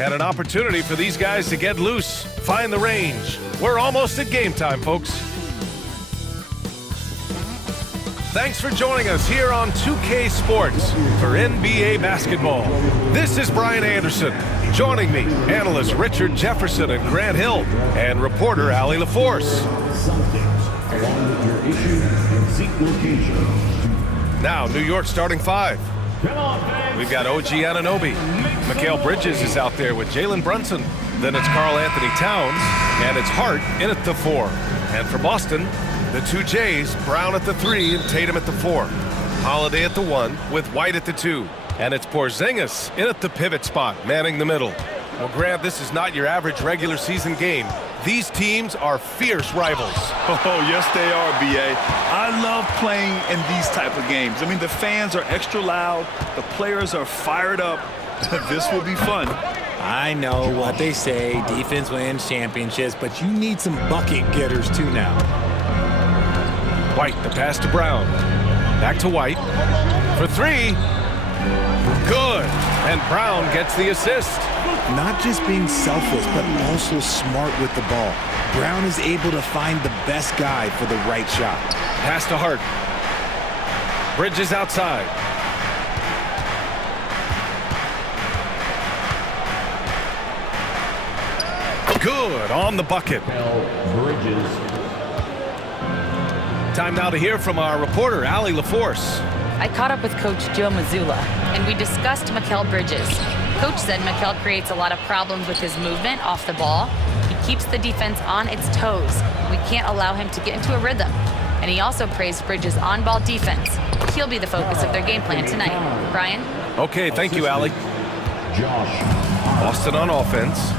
And an opportunity for these guys to get loose, find the range. We're almost at game time, folks. Thanks for joining us here on 2K Sports for NBA basketball. This is Brian Anderson. Joining me, analysts Richard Jefferson and Grant Hill, and reporter Allie LaForce. Now, New York starting five. We've got OG Anunoby. Mikal Bridges is out there with Jalen Brunson. Then it's Karl Anthony Towns, and it's Hart in at the 4. And for Boston, the two Jays, Brown at the 3 and Tatum at the 4. Holiday at the 1 with White at the 2. And it's Porzingis in at the pivot spot, manning the middle. Well, Grant, this is not your average regular season game. These teams are fierce rivals. Oh, yes, they are, B.A. I love playing in these type of games. I mean, the fans are extra loud. The players are fired up. This will be fun. I know what they say, defense wins championships, but you need some bucket getters too now. White, the pass to Brown. Back to White. For 3. Good. And Brown gets the assist. Not just being selfless, but also smart with the ball. Brown is able to find the best guy for the right shot. Pass to Hart. Bridges outside. Good on the bucket. Bridges. Time now to hear from our reporter, Allie LaForce. I caught up with Coach Joe Mazzulla, and we discussed Mikal Bridges. Coach said Mikal creates a lot of problems with his movement off the ball. He keeps the defense on its toes. We can't allow him to get into a rhythm. And he also praised Bridges' on-ball defense. He'll be the focus of their game plan tonight. Brian? Okay, thank you, Allie. Boston on offense.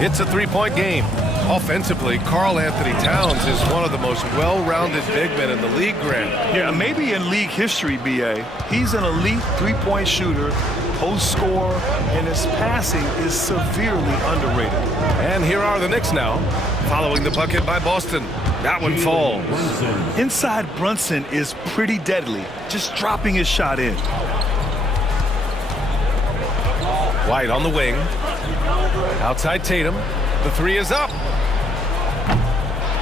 It's a three-point game. Offensively, Karl Anthony Towns is one of the most well-rounded big men in the league, Grant. Yeah, maybe in league history, B.A. He's an elite three-point shooter, post scorer, and his passing is severely underrated. And here are the Knicks now, following the bucket by Boston. That one falls. Inside Brunson is pretty deadly, just dropping his shot in. White on the wing. Outside Tatum. The 3 is up.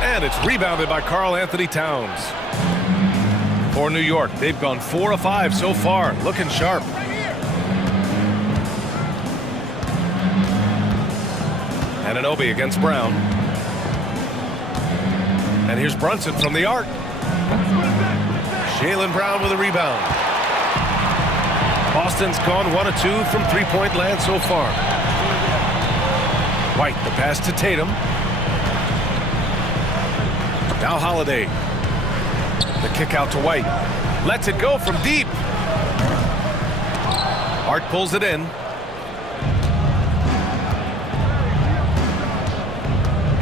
And it's rebounded by Karl Anthony Towns. For New York, they've gone 4 of 5 so far, looking sharp. Anunoby against Brown. And here's Brunson from the arc. Jaylen Brown with a rebound. Boston's gone 1 of 2 from three-point land so far. White, the pass to Tatum. Now Holiday. The kick out to White. Lets it go from deep. Hart pulls it in.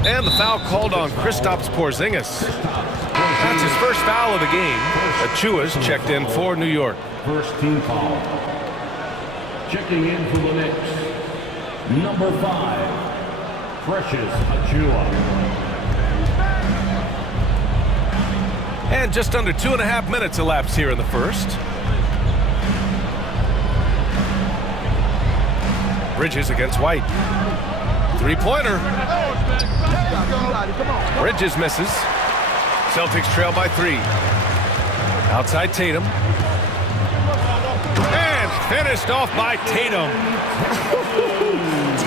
And the foul called on Kristaps Porzingis. That's his first foul of the game. Achua's checked in for New York. First team foul. Checking in for the Knicks, number 5, Precious Achiuwa. And just under 2.5 minutes elapsed here in the first. Bridges against White. Three-pointer. Bridges misses. Celtics trail by 3. Outside Tatum. And finished off by Tatum.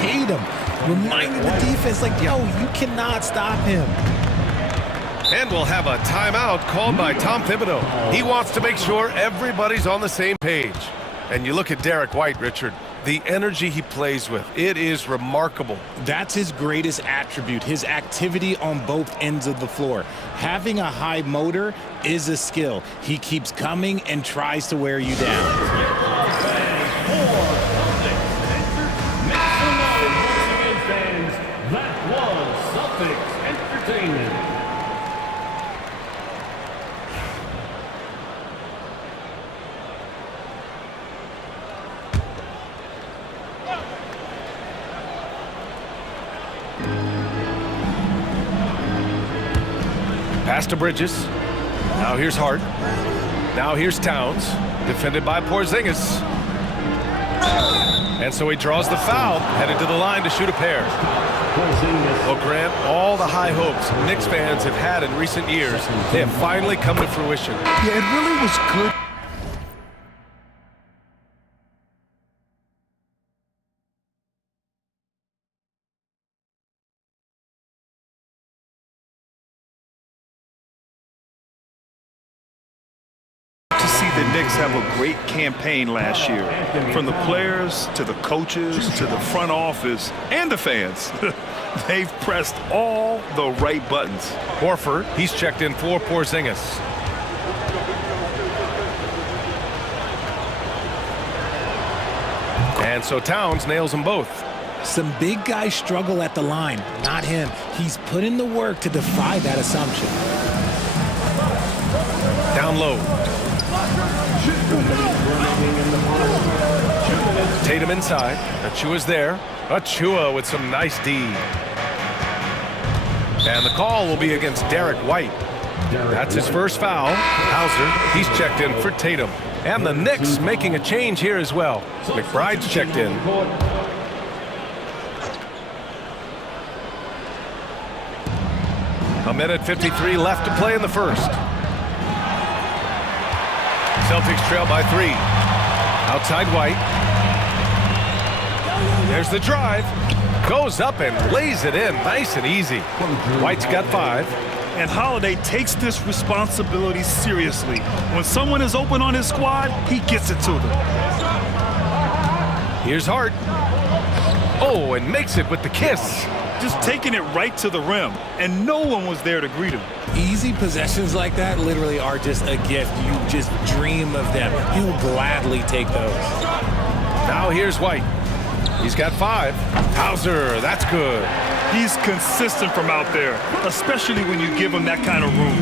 Tatum reminding the defense, like, yo, you cannot stop him. And we'll have a timeout called by Tom Thibodeau. He wants to make sure everybody's on the same page. And you look at Derek White, Richard, the energy he plays with, it is remarkable. That's his greatest attribute, his activity on both ends of the floor. Having a high motor is a skill. He keeps coming and tries to wear you down. That was Celtics Entertainment. Pass to Bridges. Now here's Hart. Now here's Towns. Defended by Porzingis. And so he draws the foul, headed to the line to shoot a pair. Well, Grant, all the high hopes Knicks fans have had in recent years, they have finally come to fruition. Yeah, it really was good. To see the Knicks have a great campaign last year. From the players to the coaches to the front office and the fans. They've pressed all the right buttons. Horford, he's checked in for Porzingis. And so Towns nails them both. Some big guys struggle at the line, not him. He's put in the work to defy that assumption. Down low. Tatum inside. Achua's there. Achua with some nice D. And the call will be against Derek White. That's his first foul. Hauser, he's checked in for Tatum. And the Knicks making a change here as well. McBride's checked in. A minute 53 left to play in the first. Celtics trail by 3. Outside White. There's the drive. Goes up and lays it in nice and easy. White's got 5. And Holiday takes this responsibility seriously. When someone is open on his squad, he gets it to them. Here's Hart. Oh, and makes it with the kiss. Just taking it right to the rim, and no one was there to greet him. Easy possessions like that literally are just a gift. You just dream of them. You'll gladly take those. Now here's White. He's got 5. Hauser, that's good. He's consistent from out there, especially when you give him that kind of room.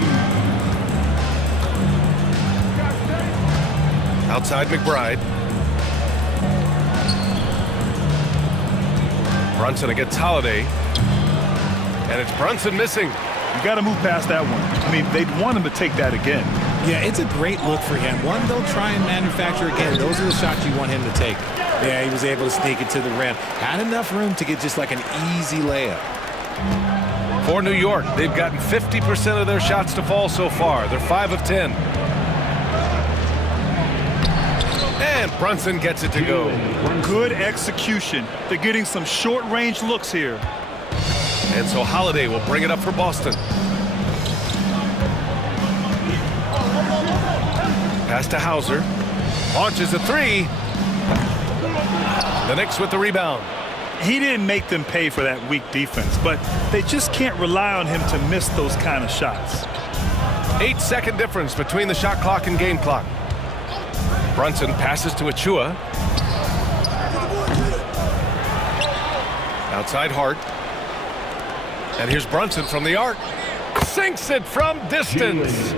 Outside McBride. Brunson against Holiday. And it's Brunson missing. You got to move past that one. I mean, they'd want him to take that again. Yeah, it's a great look for him. One they'll try and manufacture again. Those are the shots you want him to take. Yeah, he was able to sneak it to the rim. Had enough room to get just like an easy layup. For New York, they've gotten 50% of their shots to fall so far. They're 5 of 10. And Brunson gets it to go. Good execution. They're getting some short-range looks here. And so Holiday will bring it up for Boston. Pass to Hauser. Launches a 3. The Knicks with the rebound. He didn't make them pay for that weak defense, but they just can't rely on him to miss those kind of shots. 8-second difference between the shot clock and game clock. Brunson passes to Achua. Outside Hart. And here's Brunson from the arc. Sinks it from distance.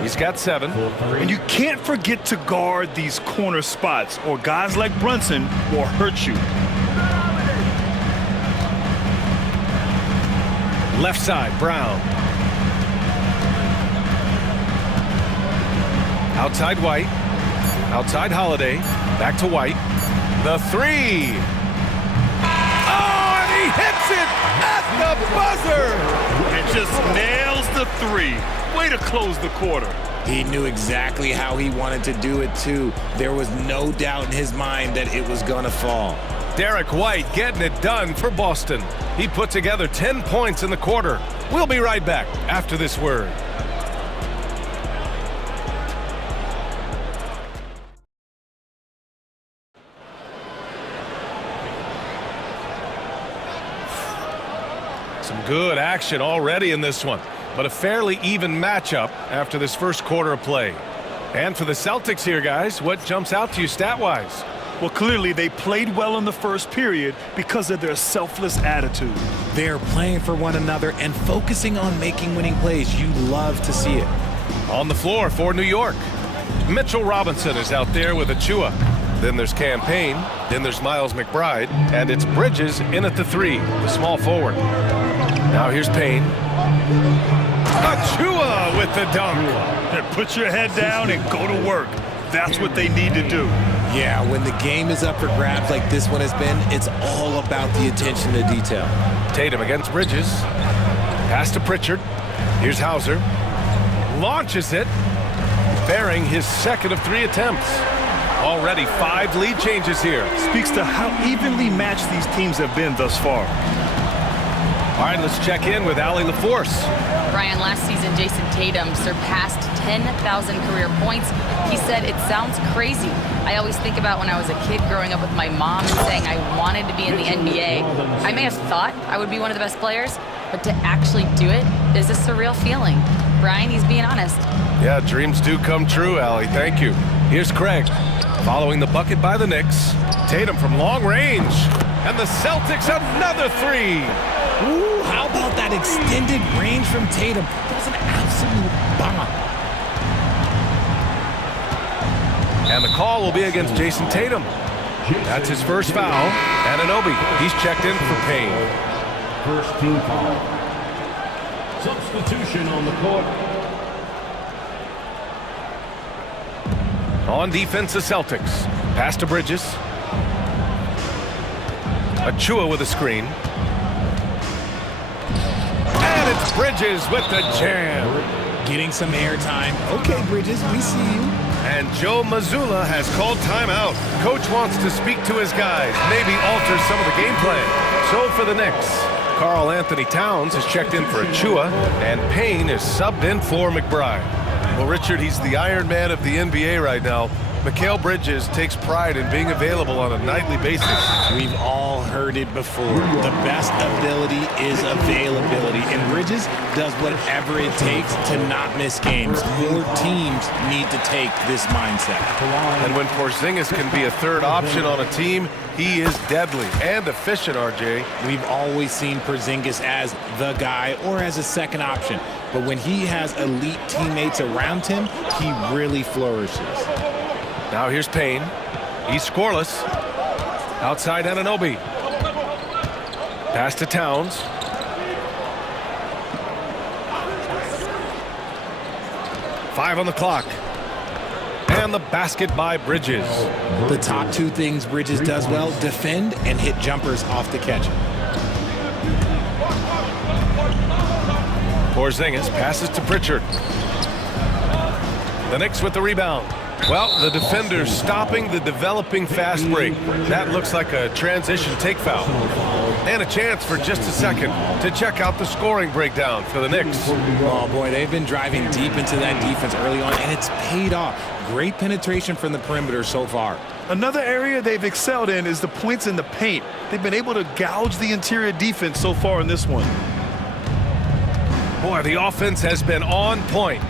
He's got 7. And you can't forget to guard these corner spots, or guys like Brunson will hurt you. Left side, Brown. Outside White. Outside Holiday. Back to White. The 3. Oh, and he hits it at the buzzer. And just nails the 3. Way to close the quarter. He knew exactly how he wanted to do it, too. There was no doubt in his mind that it was going to fall. Derek White getting it done for Boston. He put together 10 points in the quarter. We'll be right back after this word. Some good action already in this one, but a fairly even matchup after this first quarter of play. And for the Celtics here, guys, what jumps out to you stat-wise? Well, clearly they played well in the first period because of their selfless attitude. They're playing for one another and focusing on making winning plays. You love to see it. On the floor for New York, Mitchell Robinson is out there with Achua. Then there's Campaign, then there's Miles McBride, and it's Bridges in at the 3, the small forward. Now here's Payne. Achua with the dunk. Put your head down and go to work. That's what they need to do. Yeah, when the game is up for grabs like this one has been, it's all about the attention to detail. Tatum against Bridges. Pass to Pritchard. Here's Hauser. Launches it. Bearing his second of 3 attempts. Already 5 lead changes here. Speaks to how evenly matched these teams have been thus far. All right, let's check in with Allie LaForce. Brian, last season, Jason Tatum surpassed 10,000 career points. He said, "It sounds crazy. I always think about when I was a kid growing up with my mom saying I wanted to be in the NBA. I may have thought I would be one of the best players, but to actually do it is a surreal feeling." Brian, he's being honest. Yeah, dreams do come true, Allie. Thank you. Here's Craig. Following the bucket by the Knicks. Tatum from long range. And the Celtics another 3. Ooh, how about that extended range from Tatum? That was an absolute bomb. And the call will be against Jason Tatum. That's his first foul. Anunoby, he's checked in for Payne. First team foul. Substitution on the court. On defense, the Celtics. Pass to Bridges. Achua with a screen. And it's Bridges with the jam. Getting some airtime. Okay, Bridges, we see you. And Joe Mazzulla has called timeout. Coach wants to speak to his guys, maybe alter some of the game plan. So for the Knicks, Karl Anthony Towns has checked in for Achua, and Payne is subbed in for McBride. Well, Richard, he's the Iron Man of the NBA right now. Mikal Bridges takes pride in being available on a nightly basis. We've all heard it before. The best ability is availability, and Bridges does whatever it takes to not miss games. More teams need to take this mindset. And when Porzingis can be a third option on a team, he is deadly and efficient, RJ. We've always seen Porzingis as the guy or as a second option, but when he has elite teammates around him, he really flourishes. Now here's Payne. He's scoreless. Outside Anunoby. Pass to Towns. Five on the clock. And the basket by Bridges. The top 2 things Bridges does well: defend and hit jumpers off the catch. Porzingis passes to Pritchard. The Knicks with the rebound. Well, the defender's stopping the developing fast break. That looks like a transition take foul. And a chance for just a second to check out the scoring breakdown for the Knicks. Oh, boy, they've been driving deep into that defense early on, and it's paid off. Great penetration from the perimeter so far. Another area they've excelled in is the points in the paint. They've been able to gouge the interior defense so far in this one. Boy, the offense has been on point.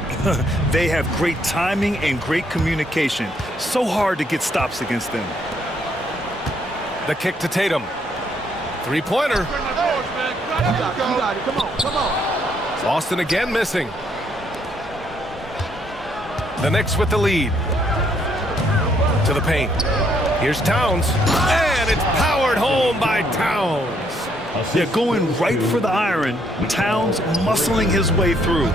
They have great timing and great communication. So hard to get stops against them. The kick to Tatum. Three-pointer. Boston again missing. The Knicks with the lead. To the paint. Here's Towns. And it's powered home by Towns. They're going right for the iron. Towns muscling his way through.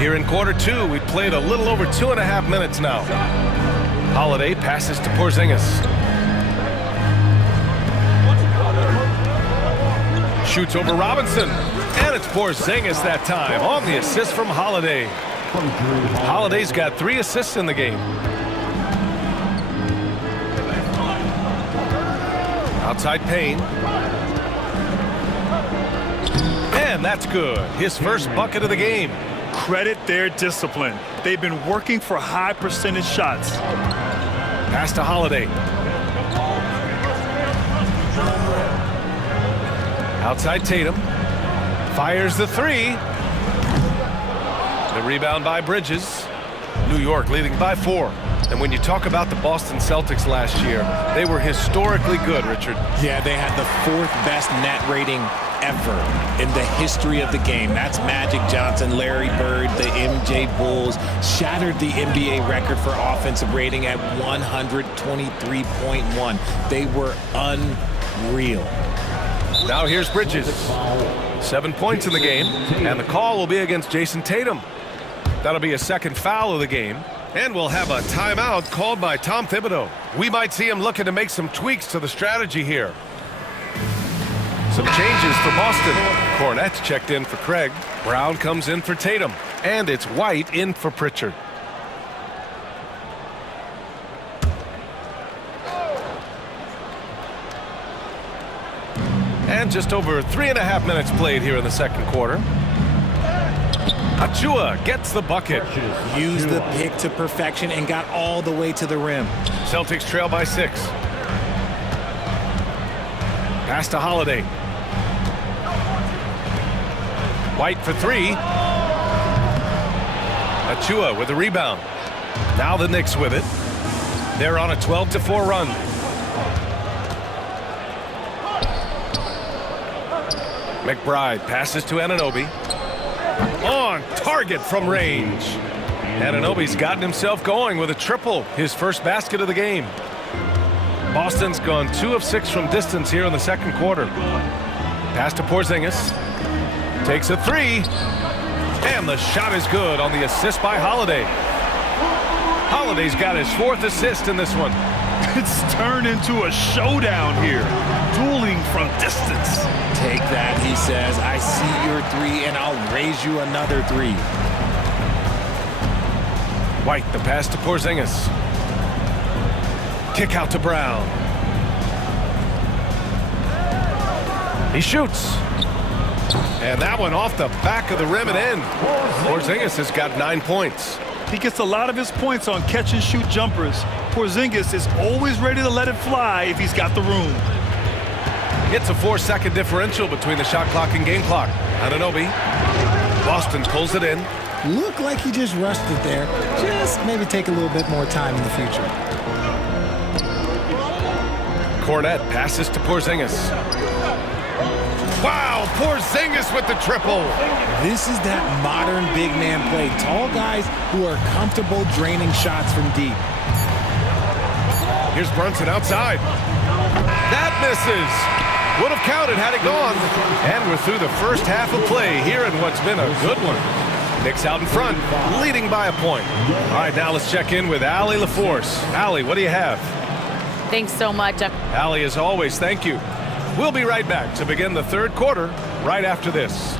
Here in quarter 2, we played a little over 2.5 minutes now. Holiday passes to Porzingis. Shoots over Robinson. And it's Porzingis that time on the assist from Holiday. Holiday's got 3 assists in the game. Outside Payne. And that's good. His first bucket of the game. Credit their discipline. They've been working for high percentage shots. Pass to Holiday. Outside Tatum. Fires the 3. The rebound by Bridges. New York leading by 4. And when you talk about the Boston Celtics last year, they were historically good, Richard. Yeah, they had the 4th best net rating ever in the history of the game. That's Magic Johnson, Larry Bird, the MJ Bulls. Shattered the NBA record for offensive rating at 123.1. They were unreal. Now here's Bridges. 7 points in the game, and the call will be against Jason Tatum. That'll be a second foul of the game. And we'll have a timeout called by Tom Thibodeau. We might see him looking to make some tweaks to the strategy here. Some changes for Boston. Cornette's checked in for Craig. Brown comes in for Tatum. And it's White in for Pritchard. And just over 3.5 minutes played here in the second quarter. Achua gets the bucket. Used the pick to perfection and got all the way to the rim. Celtics trail by 6. Pass to Holiday. White for 3. Achua with the rebound. Now the Knicks with it. They're on a 12-4 run. McBride passes to Anunoby. On target from range. Anunoby's gotten himself going with a triple, his first basket of the game. Boston's gone 2 of 6 from distance here in the second quarter. Pass to Porzingis. Takes a 3. And the shot is good on the assist by Holiday. Holiday's got his 4th assist in this one. It's turned into a showdown here. Dueling from distance. Take that, he says. I see your 3, and I'll raise you another 3. White, the pass to Porzingis. Kick out to Brown. He shoots. And that one off the back of the rim and in. Porzingis has got 9 points. He gets a lot of his points on catch-and-shoot jumpers. Porzingis is always ready to let it fly if he's got the room. It's a 4-second differential between the shot clock and game clock. Anunoby. Boston pulls it in. Look like he just rushed it there. Just maybe take a little bit more time in the future. Cornette passes to Porzingis. Wow, Porzingis with the triple. This is that modern big man play. Tall guys who are comfortable draining shots from deep. Here's Brunson outside. That misses. Would have counted had it gone. And we're through the first half of play here in what's been a good one. Knicks out in front, leading by a point. All right, now let's check in with Allie LaForce. Allie, what do you have? Thanks so much. Allie, as always, thank you. We'll be right back to begin the third quarter right after this.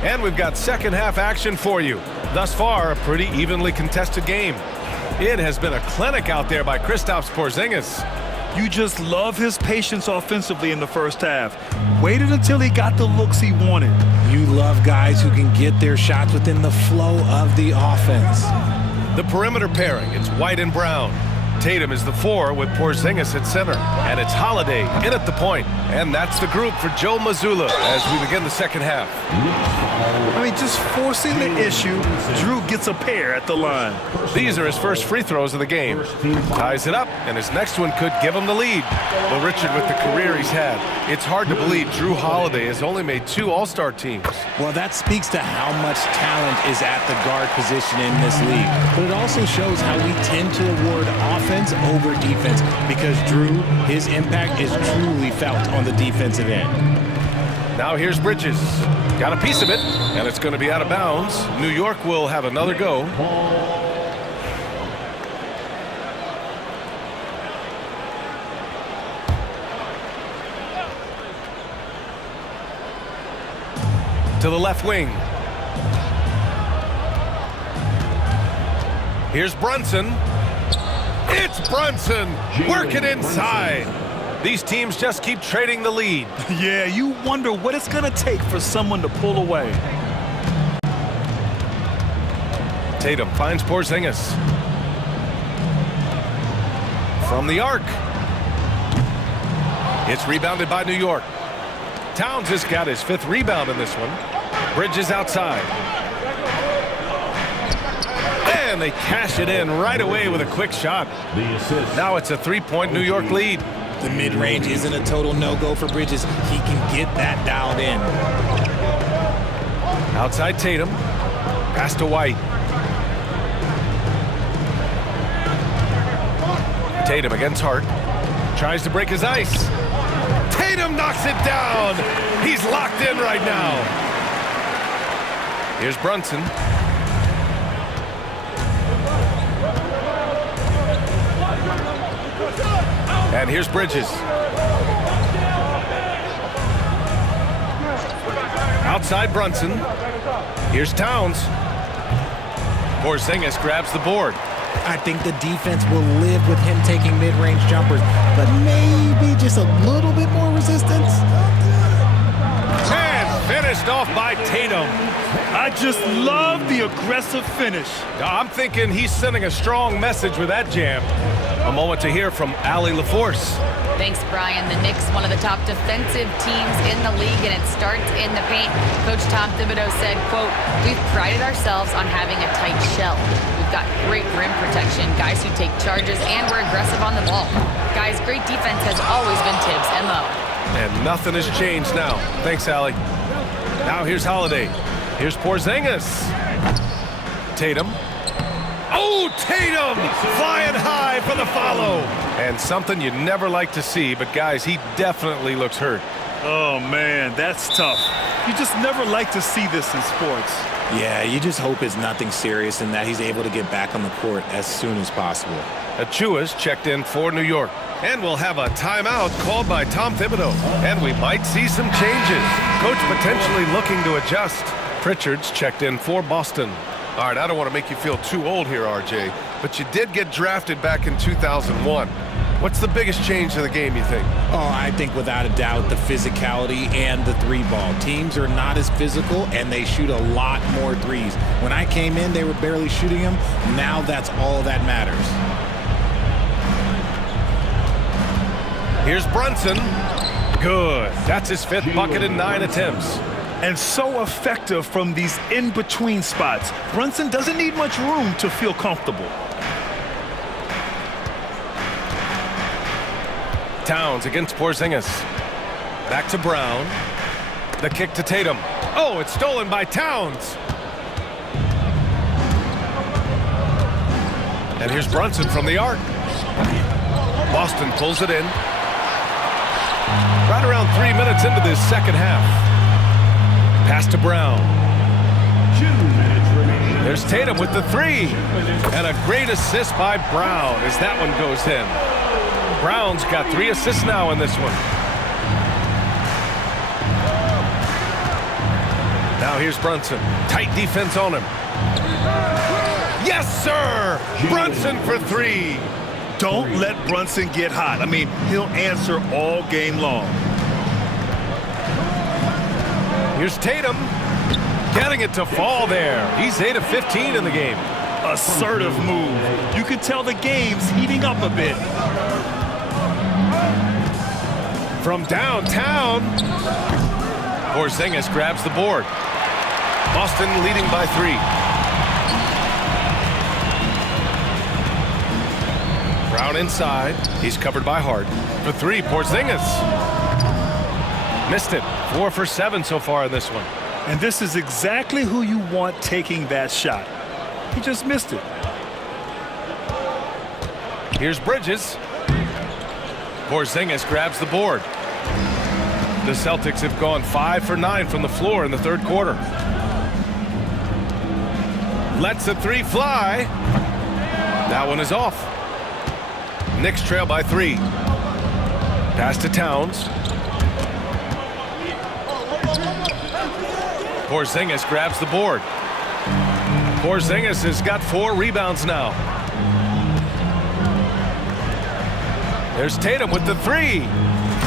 And we've got second half action for you. Thus far, a pretty evenly contested game. It has been a clinic out there by Kristaps Porzingis. You just love his patience offensively in the first half. Waited until he got the looks he wanted. You love guys who can get their shots within the flow of the offense. The perimeter pairing, it's White and Brown. Tatum is the 4 with Porzingis at center. And it's Holiday in at the point. And that's the group for Joe Mazzulla as we begin the second half. I mean, just forcing the issue. Drew gets a pair at the line. These are his first free throws of the game. Ties it up, and his next one could give him the lead. Well, Richard, with the career he's had, it's hard to believe Drew Holiday has only made 2 All-Star teams. Well, that speaks to how much talent is at the guard position in this league. But it also shows how we tend to award offense over defense because Drew, his impact is truly felt on the defensive end. Now here's Bridges. Got a piece of it, and it's going to be out of bounds. New York will have another go. To the left wing. Here's Brunson. It's Brunson working inside. These teams just keep trading the lead. Yeah, you wonder what it's going to take for someone to pull away. Tatum finds Porzingis. From the arc. It's rebounded by New York. Towns has got his 5th rebound in this one. Bridges outside. And they cash it in right away with a quick shot. Now it's a 3-point New York lead. The mid-range isn't a total no-go for Bridges. He can get that dialed in. Outside Tatum. Pass to White. Tatum against Hart. Tries to break his ice. Tatum knocks it down. He's locked in right now. Here's Brunson. And here's Bridges. Outside Brunson. Here's Towns. Porzingis grabs the board. I think the defense will live with him taking mid-range jumpers, but maybe just a little bit more resistance. And finished off by Tatum. I just love the aggressive finish. I'm thinking he's sending a strong message with that jam. A moment to hear from Allie LaForce. Thanks, Brian. The Knicks, one of the top defensive teams in the league, and it starts in the paint. Coach Tom Thibodeau said, quote, "We've prided ourselves on having a tight shell. We've got great rim protection, guys who take charges, and we're aggressive on the ball. Guys, great defense has always been Tibbs' MO." And nothing has changed now. Thanks, Allie. Now here's Holiday. Here's Porzingis. Tatum. Oh, Tatum! Flying high for the follow. And something you never like to see, but guys, he definitely looks hurt. Oh, man, that's tough. You just never like to see this in sports. Yeah, you just hope it's nothing serious and that he's able to get back on the court as soon as possible. Achua's checked in for New York. And we'll have a timeout called by Tom Thibodeau. And we might see some changes. Coach potentially looking to adjust. Pritchard's checked in for Boston. All right, I don't want to make you feel too old here, RJ, but you did get drafted back in 2001. What's the biggest change in the game, you think? Oh, I think without a doubt the physicality and the three ball. Teams are not as physical, and they shoot a lot more threes. When I came in, they were barely shooting them. Now that's all that matters. Here's Brunson. Good. That's his 5th bucket in 9 attempts. And so effective from these in-between spots. Brunson doesn't need much room to feel comfortable. Towns against Porzingis. Back to Brown. The kick to Tatum. Oh, it's stolen by Towns. And here's Brunson from the arc. Boston pulls it in. Right around 3 minutes into this second half. Pass to Brown. 2 minutes remaining. There's Tatum with the 3. And a great assist by Brown as that one goes in. Brown's got 3 assists now in this one. Now here's Brunson. Tight defense on him. Yes, sir! Brunson for 3. Don't let Brunson get hot. I mean, he'll answer all game long. Here's Tatum. Getting it to fall there. He's 8 of 15 in the game. Assertive move. You can tell the game's heating up a bit. From downtown, Porzingis grabs the board. Boston leading by 3. Brown inside. He's covered by Hart. For 3, Porzingis. Missed it. 4 for 7 so far in this one. And this is exactly who you want taking that shot. He just missed it. Here's Bridges. Porzingis grabs the board. The Celtics have gone 5 for 9 from the floor in the 3rd quarter. Lets the 3 fly. That one is off. Knicks trail by 3. Pass to Towns. Porzingis grabs the board. Porzingis has got 4 rebounds now. There's Tatum with the 3.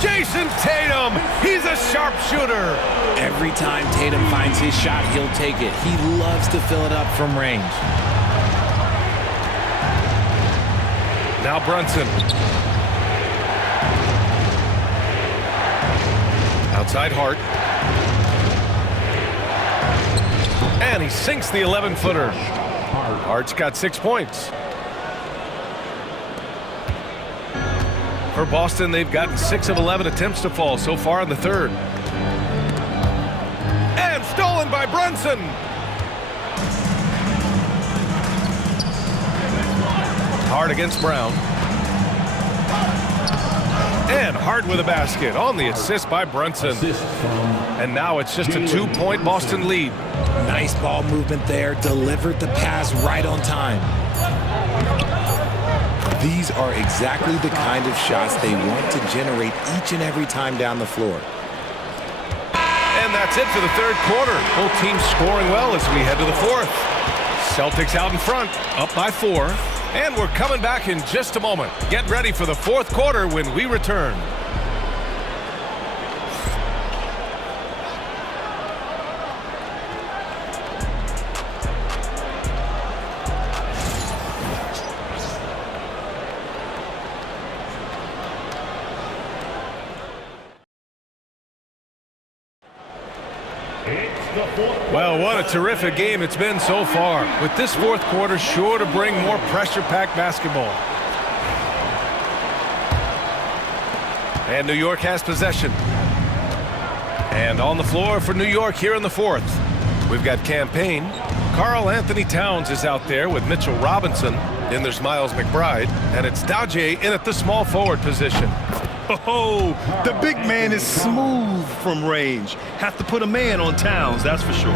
Jason Tatum! He's a sharpshooter! Every time Tatum finds his shot, he'll take it. He loves to fill it up from range. Now Brunson. Outside Hart. And he sinks the 11-footer. Hart's got 6 points. For Boston, they've gotten 6 of 11 attempts to fall so far in the third. And stolen by Brunson. Hard against Brown. And Hart with a basket on the assist by Brunson. And now it's just a 2-point Boston lead. Nice ball movement there. Delivered the pass right on time. These are exactly the kind of shots they want to generate each and every time down the floor. And that's it for the third quarter. Both teams scoring well as we head to the fourth. Celtics out in front, up by 4. And we're coming back in just a moment. Get ready for the fourth quarter when we return. Well, what a terrific game it's been so far. With this fourth quarter sure to bring more pressure-packed basketball. And New York has possession. And on the floor for New York here in the fourth. We've got Campaign. Karl Anthony Towns is out there with Mitchell Robinson. Then there's Miles McBride. And it's Daje in at the small forward position. Oh, the big man is smooth from range. Have to put a man on Towns, that's for sure.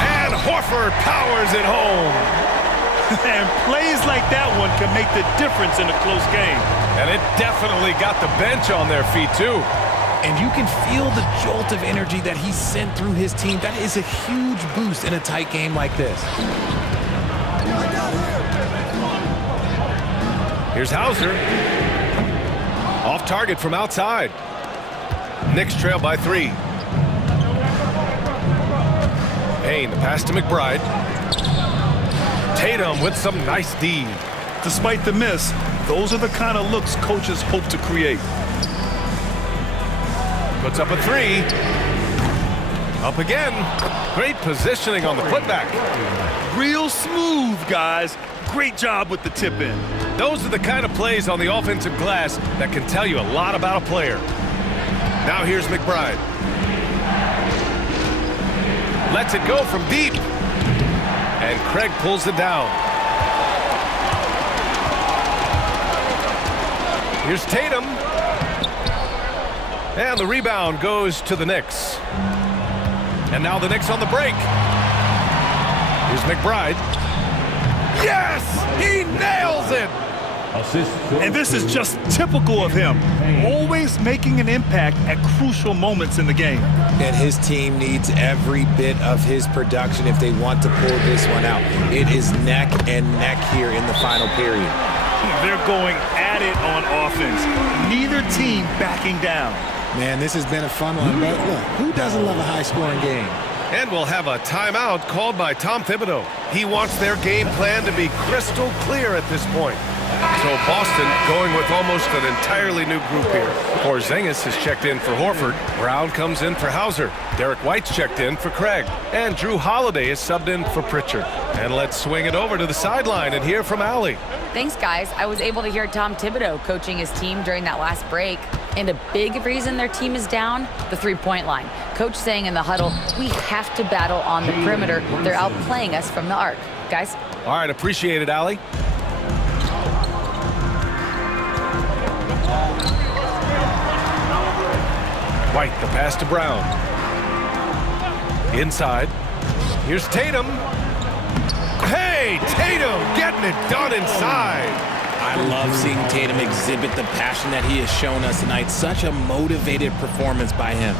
And Horford powers it home. And plays like that one can make the difference in a close game. And it definitely got the bench on their feet, too. And you can feel the jolt of energy that he sent through his team. That is a huge boost in a tight game like this. Here's Hauser. Off target from outside. Knicks trail by 3. Payne, the pass to McBride. Tatum with some nice D. Despite the miss, those are the kind of looks coaches hope to create. Puts up a 3. Up again. Great positioning on the putback. Real smooth, guys. Great job with the tip in. Those are the kind of plays on the offensive glass that can tell you a lot about a player. Now here's McBride. Lets it go from deep. And Craig pulls it down. Here's Tatum. And the rebound goes to the Knicks. And now the Knicks on the break. Here's McBride. Yes! He nails it! And this is just typical of him. Always making an impact at crucial moments in the game. And his team needs every bit of his production if they want to pull this one out. It is neck and neck here in the final period. They're going at it on offense. Neither team backing down. Man, this has been a fun one, but look, who doesn't love a high-scoring game? And we'll have a timeout called by Tom Thibodeau. He wants their game plan to be crystal clear at this point. So Boston going with almost an entirely new group here. Porzingis has checked in for Horford. Brown comes in for Hauser. Derek White's checked in for Craig. And Drew Holiday is subbed in for Pritchard. And let's swing it over to the sideline and hear from Allie. Thanks, guys. I was able to hear Tom Thibodeau coaching his team during that last break. And a big reason their team is down, the three-point line. Coach saying in the huddle, we have to battle on the perimeter. They're outplaying us from the arc. Guys? All right, appreciate it, Allie. White, the pass to Brown. Inside. Here's Tatum. Hey, Tatum getting it done inside. I love seeing Tatum exhibit the passion that he has shown us tonight. Such a motivated performance by him.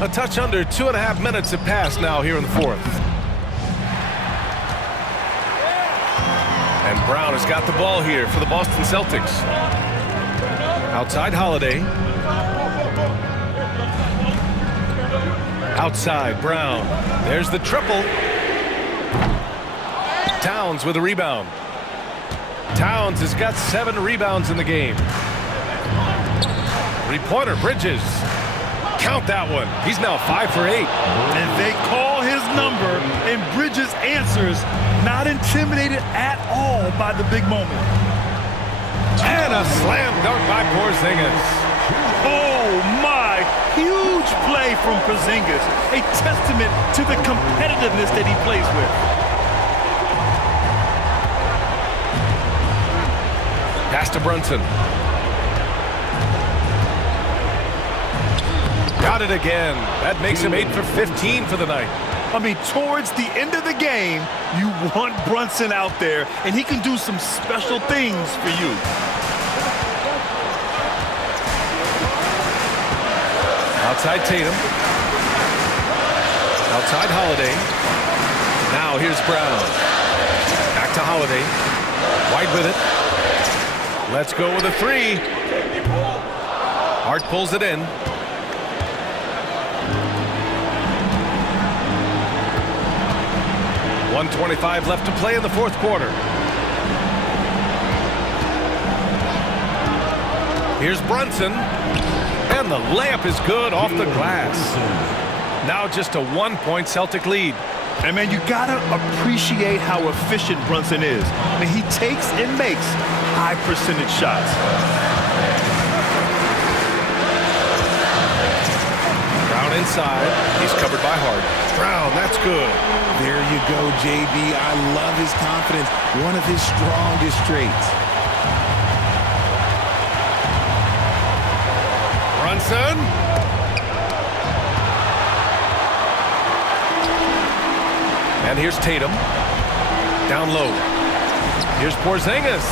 A touch under 2.5 minutes have passed now here in the fourth. And Brown has got the ball here for the Boston Celtics. Outside Holiday. Outside Brown. There's the triple. Towns with a rebound. Towns has got 7 rebounds in the game. Three-pointer, Bridges. Count that one. He's now 5 for 8. And they call his number, and Bridges answers, not intimidated at all by the big moment. And a slam dunk by Porzingis. Oh, my. Huge play from Porzingis. A testament to the competitiveness that he plays with. Pass to Brunson. Got it again. That makes him 8 for 15 for the night. I mean, towards the end of the game, you want Brunson out there, and he can do some special things for you. Outside Tatum. Outside Holiday. Now here's Brown. Back to Holiday. White with it. Let's go with a three. Hart pulls it in. .125 left to play in the fourth quarter. Here's Brunson. And the layup is good off the glass. Now just a 1-point Celtic lead. And, man, you got to appreciate how efficient Brunson is. I mean, he takes and makes high-percentage shots. Brown inside. He's covered by Hart. Brown, that's good. There you go, JB. I love his confidence. One of his strongest traits. Brunson. And here's Tatum. Down low. Here's Porzingis.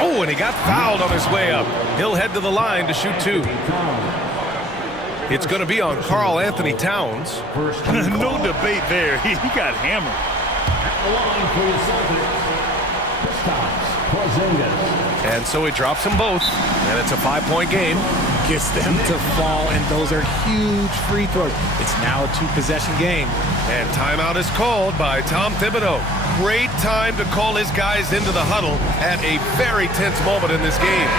Oh, and he got fouled on his way up. He'll head to the line to shoot two. It's going to be on Karl Anthony Towns. No debate there. He got hammered. At the line for the Celtics, Porzingis. And so he drops them both. And it's a 5-point game. Gets them to fall, and those are huge free throws. It's now a 2-possession game. And timeout is called by Tom Thibodeau. Great time to call his guys into the huddle at a very tense moment in this game.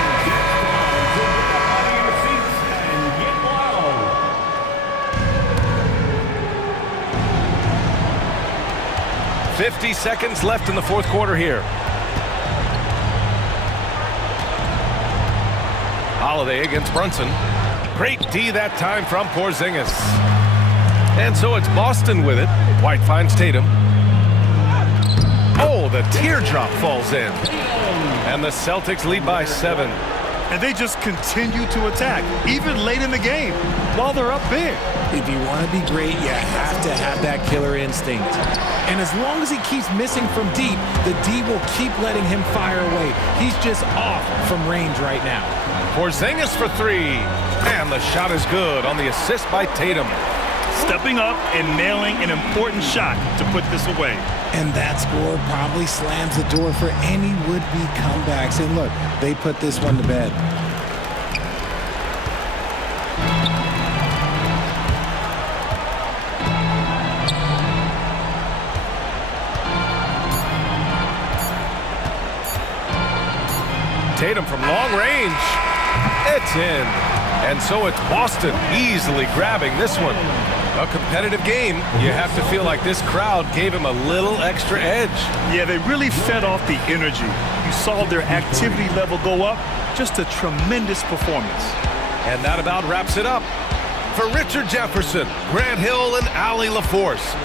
50 seconds left in the fourth quarter here. Holiday against Brunson. Great D that time from Porzingis. And so it's Boston with it. White finds Tatum. Oh, the teardrop falls in. And the Celtics lead by 7. And they just continue to attack, even late in the game, while they're up big. If you want to be great, you have to have that killer instinct. And as long as he keeps missing from deep, the D will keep letting him fire away. He's just off from range right now. Porzingis for three. And the shot is good on the assist by Tatum. Stepping up and nailing an important shot to put this away. And that score probably slams the door for any would-be comebacks. And look, they put this one to bed. Tatum from long range. It's in. And so it's Boston easily grabbing this one. A competitive game. You have to feel like this crowd gave him a little extra edge. Yeah, they really fed off the energy. You saw their activity level go up. Just a tremendous performance. And that about wraps it up. For Richard Jefferson, Grant Hill, and Allie LaForce.